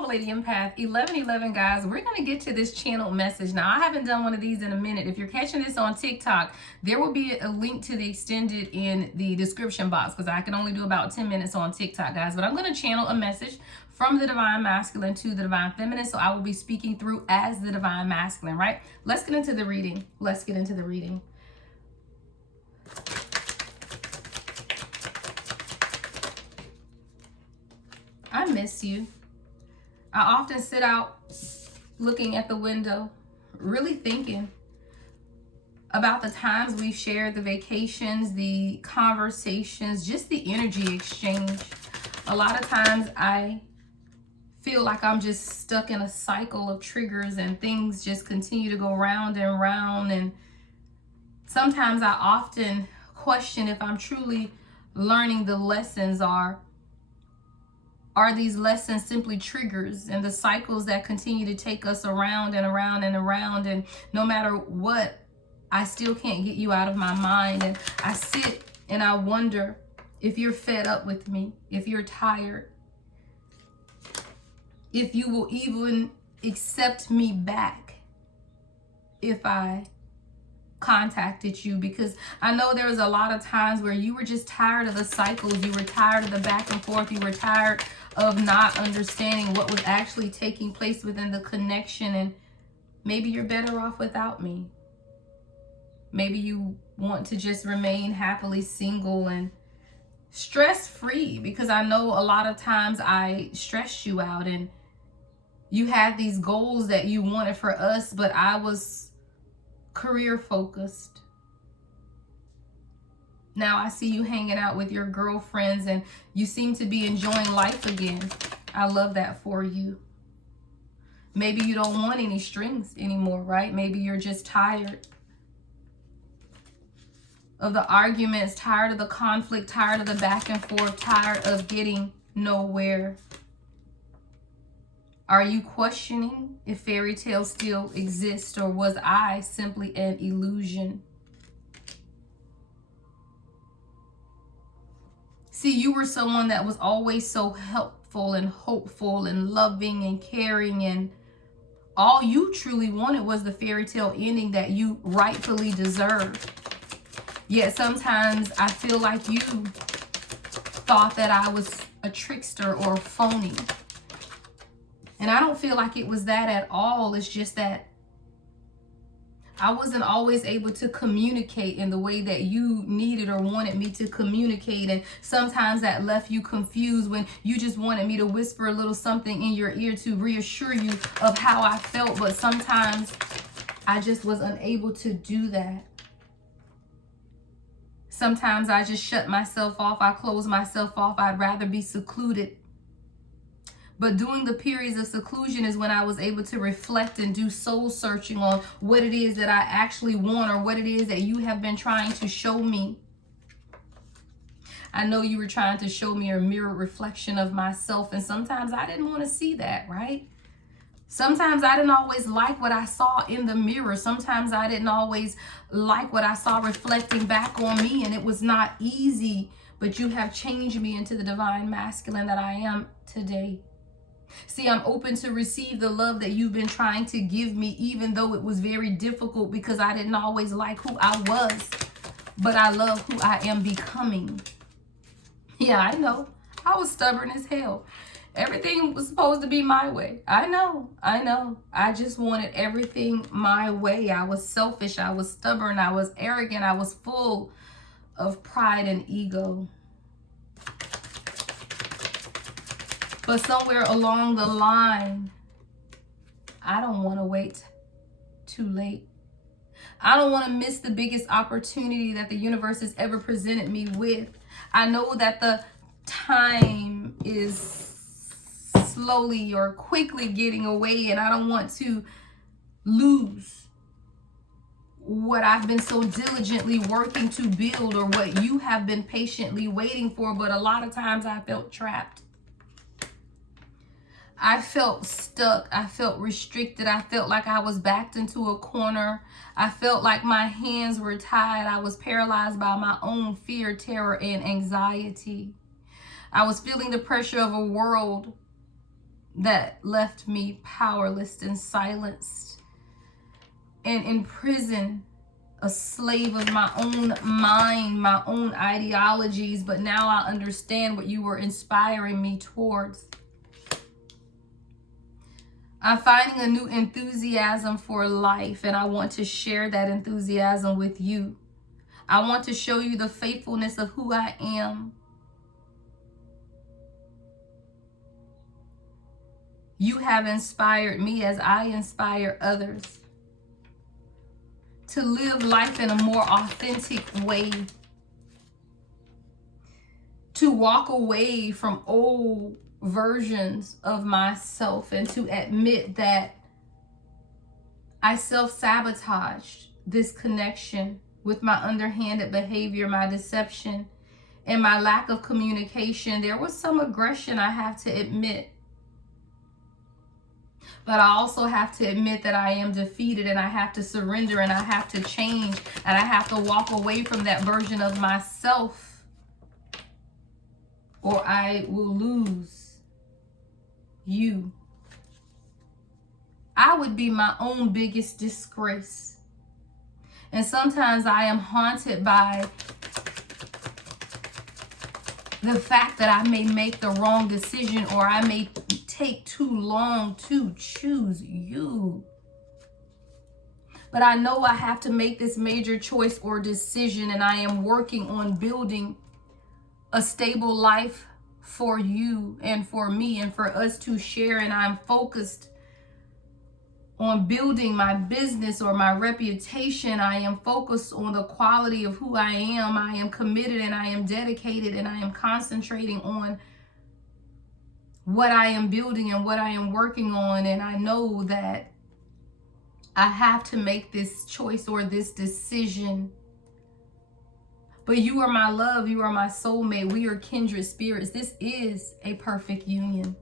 y'all, the Lady Empath 1111, guys. We're going to get to this channel message. Now, I haven't done one of these in a minute. If you're catching this on TikTok, there will be a link to the extended in the description box because I can only do about 10 minutes on TikTok, guys. But I'm going to channel a message from the Divine Masculine to the Divine Feminine. So I will be speaking through as the Divine Masculine, right? Let's get into the reading. Let's get into the reading. I miss you. I often sit out looking at the window, really thinking about the times we've shared, the vacations, the conversations, just the energy exchange. A lot of times I feel like I'm just stuck in a cycle of triggers and things just continue to go round and round. And sometimes I often question if I'm truly learning the lessons. Are these lessons simply triggers and the cycles that continue to take us around and around and around? And no matter what, I still can't get you out of my mind. And I sit and I wonder if you're fed up with me, if you're tired, if you will even accept me back if I contacted you, because I know there was a lot of times where you were just tired of the cycles, you were tired of the back and forth, you were tired of not understanding what was actually taking place within the connection, and maybe you're better off without me. Maybe you want to just remain happily single and stress-free, because I know a lot of times I stressed you out and you had these goals that you wanted for us, but I was career focused. Now I see you hanging out with your girlfriends and you seem to be enjoying life again. I love that for you. Maybe you don't want any strings anymore, right? Maybe you're just tired of the arguments, tired of the conflict, tired of the back and forth, tired of getting nowhere. Are you questioning if fairy tales still exist, or was I simply an illusion? See, you were someone that was always so helpful and hopeful and loving and caring, and all you truly wanted was the fairy tale ending that you rightfully deserved. Yet sometimes I feel like you thought that I was a trickster or a phony. And I don't feel like it was that at all. It's just that I wasn't always able to communicate in the way that you needed or wanted me to communicate. And sometimes that left you confused when you just wanted me to whisper a little something in your ear to reassure you of how I felt. But sometimes I just was unable to do that. Sometimes I just shut myself off. I closed myself off. I'd rather be secluded. But during the periods of seclusion is when I was able to reflect and do soul searching on what it is that I actually want, or what it is that you have been trying to show me. I know you were trying to show me a mirror reflection of myself, and sometimes I didn't want to see that, right? Sometimes I didn't always like what I saw in the mirror. Sometimes I didn't always like what I saw reflecting back on me, and it was not easy, but you have changed me into the Divine Masculine that I am today. See, I'm open to receive the love that you've been trying to give me, even though it was very difficult because I didn't always like who I was, but I love who I am becoming. Yeah, I know. I was stubborn as hell. Everything was supposed to be my way. I know. I just wanted everything my way. I was selfish. I was stubborn. I was arrogant. I was full of pride and ego. But somewhere along the line, I don't want to wait too late. I don't want to miss the biggest opportunity that the universe has ever presented me with. I know that the time is slowly or quickly getting away, and I don't want to lose what I've been so diligently working to build, or what you have been patiently waiting for. But a lot of times I felt trapped. I felt stuck. I felt restricted. I felt like I was backed into a corner. I felt like my hands were tied. I was paralyzed by my own fear, terror, and anxiety. I was feeling the pressure of a world that left me powerless and silenced and in prison, a slave of my own mind, my own ideologies. But now I understand what you were inspiring me towards. I'm finding a new enthusiasm for life, and I want to share that enthusiasm with you. I want to show you the faithfulness of who I am. You have inspired me as I inspire others to live life in a more authentic way, to walk away from old versions of myself and to admit that I self-sabotaged this connection with my underhanded behavior, my deception, and my lack of communication. There was some aggression, I have to admit. But I also have to admit that I am defeated, and I have to surrender, and I have to change, and I have to walk away from that version of myself, or I will lose you. I would be my own biggest disgrace. And sometimes I am haunted by the fact that I may make the wrong decision, or I may take too long to choose you. But I know I have to make this major choice or decision, and I am working on building a stable life for you and for me and for us to share. And I'm focused on building my business or my reputation. I am focused on the quality of who I am. I am committed and I am dedicated, and I am concentrating on what I am building and what I am working on. And I know that I have to make this choice or this decision. But you are my love. You are my soulmate. We are kindred spirits. This is a perfect union.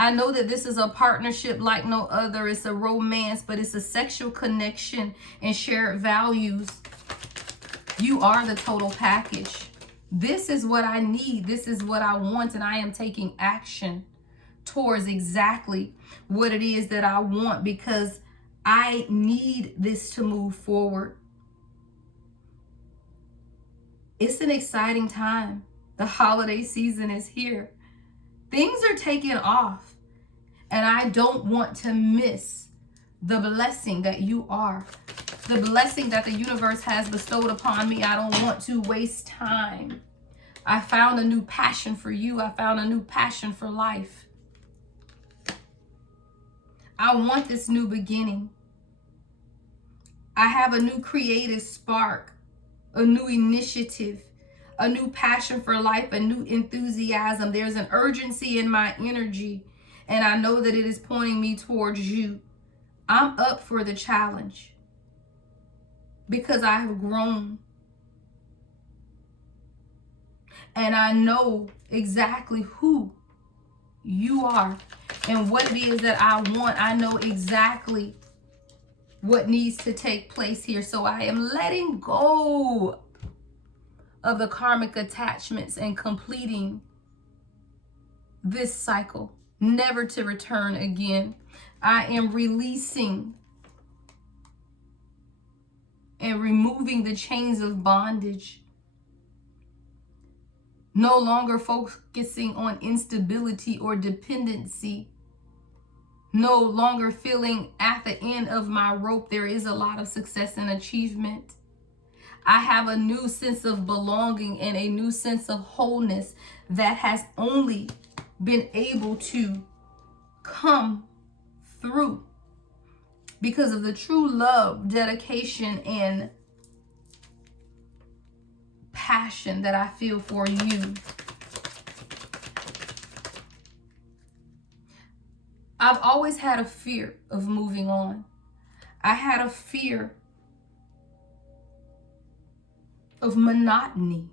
I know that this is a partnership like no other. It's a romance, but it's a sexual connection and shared values. You are the total package. This is what I need. This is what I want. And I am taking action towards exactly what it is that I want, because I need this to move forward. It's an exciting time. The holiday season is here. Things are taking off, and I don't want to miss the blessing that you are, the blessing that the universe has bestowed upon me. I don't want to waste time. I found a new passion for you. I found a new passion for life. I want this new beginning. I have a new creative spark, a new initiative, a new passion for life, a new enthusiasm. There's an urgency in my energy, and I know that it is pointing me towards you. I'm up for the challenge because I have grown. And I know exactly who you are and what it is that I want. I know exactly what needs to take place here. So I am letting go of the karmic attachments and completing this cycle, never to return again. I am releasing and removing the chains of bondage. No longer focusing on instability or dependency. No longer feeling at the end of my rope there is a lot of success and achievement. I have a new sense of belonging and a new sense of wholeness that has only been able to come through because of the true love, dedication, and passion that I feel for you. I've always had a fear of moving on. I had a fear of monotony.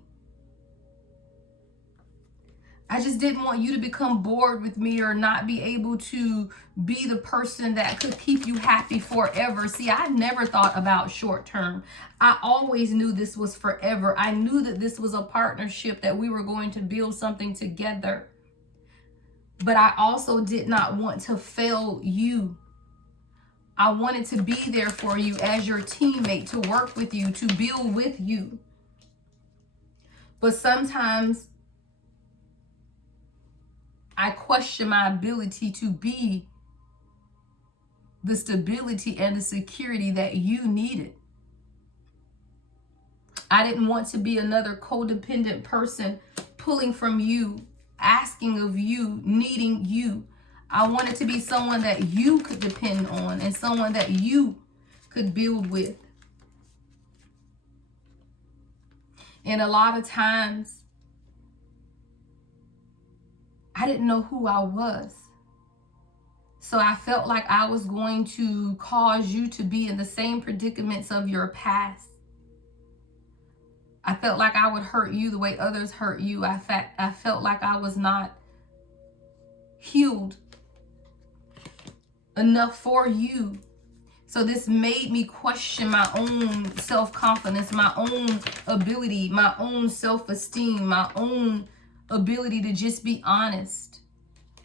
I just didn't want you to become bored with me or not be able to be the person that could keep you happy forever. See, I never thought about short term. I always knew this was forever. I knew that this was a partnership, that we were going to build something together. But I also did not want to fail you. I wanted to be there for you as your teammate, to work with you, to build with you. But sometimes I question my ability to be the stability and the security that you needed. I didn't want to be another codependent person pulling from you, asking of you, needing you. I wanted to be someone that you could depend on and someone that you could build with. And a lot of times, I didn't know who I was. So I felt like I was going to cause you to be in the same predicaments of your past. I felt like I would hurt you the way others hurt you. I felt like I was not healed enough for you. So this made me question my own self-confidence, my own ability, my own self-esteem, my own ability to just be honest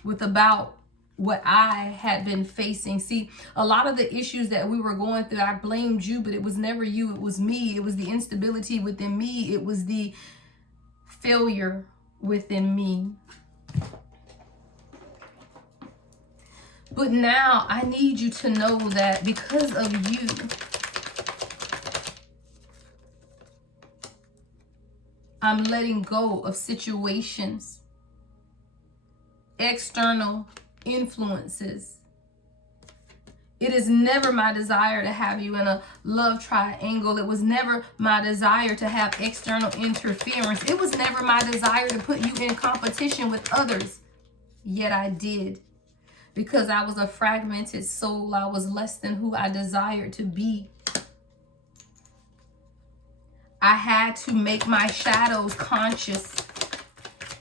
about what I had been facing. See, a lot of the issues that we were going through, I blamed you, but it was never you. It was me. It was the instability within me. It was the failure within me. But now I need you to know that because of you, I'm letting go of situations, external influences. It is never my desire to have you in a love triangle. It was never my desire to have external interference. It was never my desire to put you in competition with others. Yet I did. Because I was a fragmented soul. I was less than who I desired to be. I had to make my shadows conscious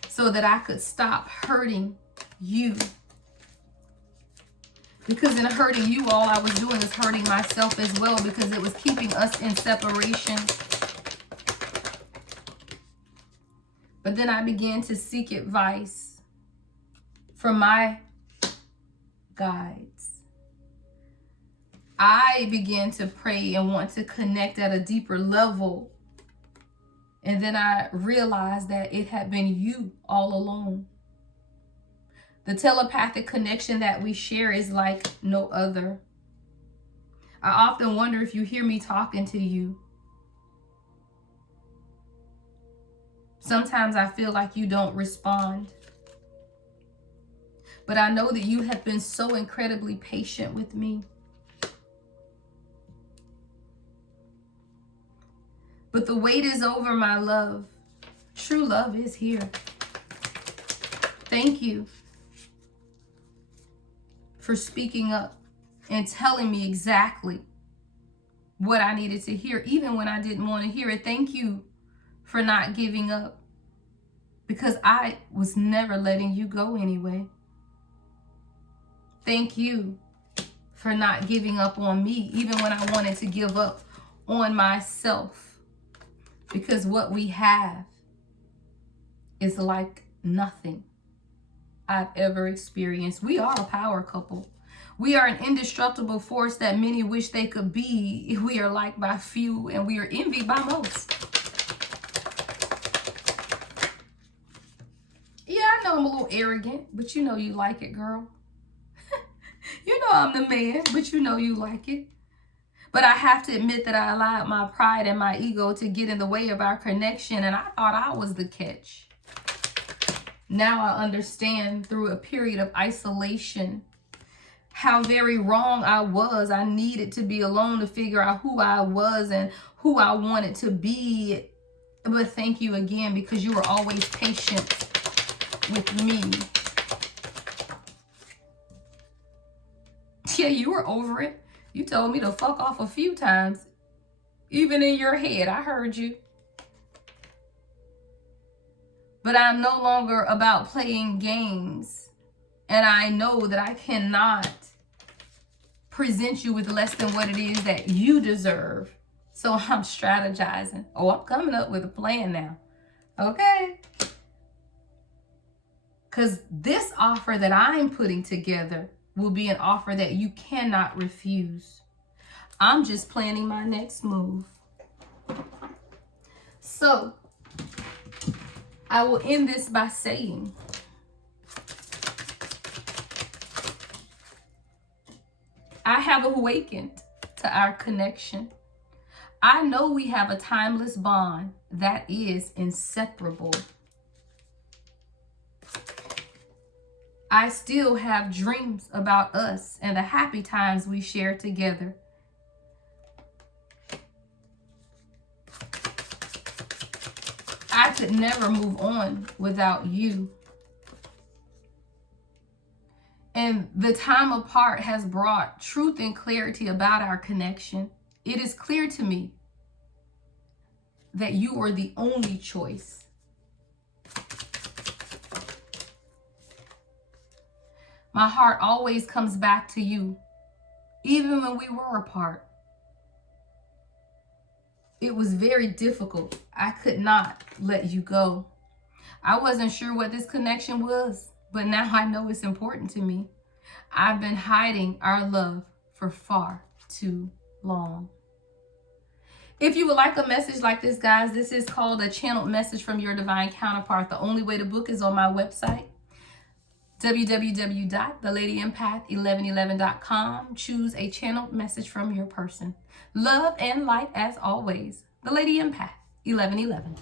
so that I could stop hurting you. Because in hurting you, all I was doing is hurting myself as well, because it was keeping us in separation. But then I began to seek advice from my guides. I began to pray and want to connect at a deeper level. And then I realized that it had been you all along. The telepathic connection that we share is like no other. I often wonder if you hear me talking to you. Sometimes I feel like you don't respond. But I know that you have been so incredibly patient with me. But the wait is over, my love. True love is here. Thank you for speaking up and telling me exactly what I needed to hear, even when I didn't want to hear it. Thank you for not giving up, because I was never letting you go anyway. Thank you for not giving up on me, even when I wanted to give up on myself. Because what we have is like nothing I've ever experienced. We are a power couple. We are an indestructible force that many wish they could be. We are liked by few and we are envied by most. Yeah, I know I'm a little arrogant, but you know you like it, girl. You know I'm the man, but you know you like it. But I have to admit that I allowed my pride and my ego to get in the way of our connection, and I thought I was the catch. Now I understand through a period of isolation how very wrong I was. I needed to be alone to figure out who I was and who I wanted to be. But thank you again, because you were always patient with me. Yeah, you were over it. You told me to fuck off a few times. Even in your head, I heard you. But I'm no longer about playing games. And I know that I cannot present you with less than what it is that you deserve. So I'm strategizing. Oh, I'm coming up with a plan now. Okay? Because this offer that I'm putting together will be an offer that you cannot refuse. I'm just planning my next move. So I will end this by saying, I have awakened to our connection. I know we have a timeless bond that is inseparable. I still have dreams about us and the happy times we share together. I could never move on without you. And the time apart has brought truth and clarity about our connection. It is clear to me that you are the only choice. My heart always comes back to you, even when we were apart. It was very difficult. I could not let you go. I wasn't sure what this connection was, but now I know it's important to me. I've been hiding our love for far too long. If you would like a message like this, guys, this is called a channeled message from your divine counterpart. The only way to book is on my website, www.theladyempath1111.com. Choose a channeled message from your person. Love and light as always. The Lady Empath 1111.